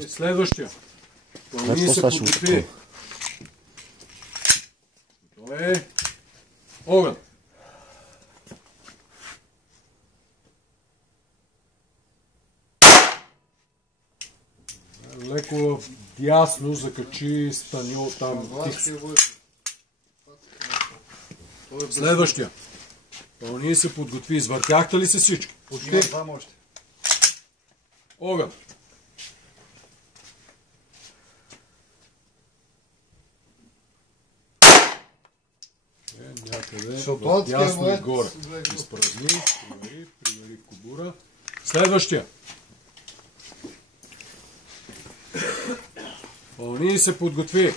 Следващия. Пълни се подготви. Това е огън. Леко дясно закачи Станил там. Следващия. Пълни се подготви. Извъртяхте ли се всички? Почти. Огън. Някъде дясно и горе. Изпразни, привери кобура. Следващия. Пълни се подготви.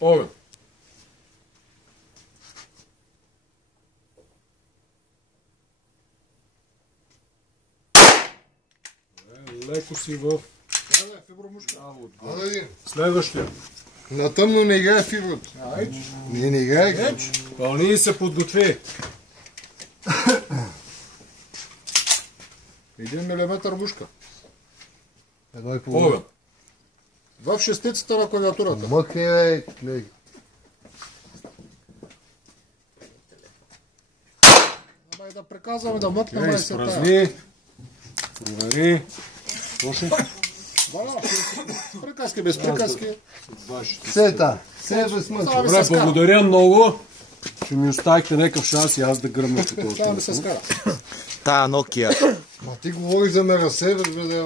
Огън. Леко си в... Следващия. На тъмно не играе фиброто. Не играе. Пълни се подготви. 1 мм бушка. 1,5. Огън. В шестицата на клавиатурата. Мъкни, бе, клей. Ама и да приказваме да мъкнем, май се тая. Изпразни. Провери. Слушай. Приказки без приказки. Сета. Се без мъчи. Добре, благодаря много, че ми оставихте някакъв шанс и аз да гръмна по този Там да се скара. Тая Nokia. Ма ти говориш за Мерасевец, бе,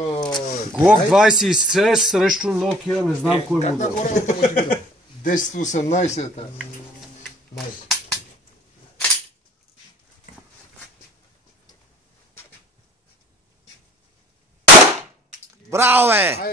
Глок 26 срещу Nokia, не знам кой как да модел. говоря автомативно? 10-18 е тая. Браво, бе!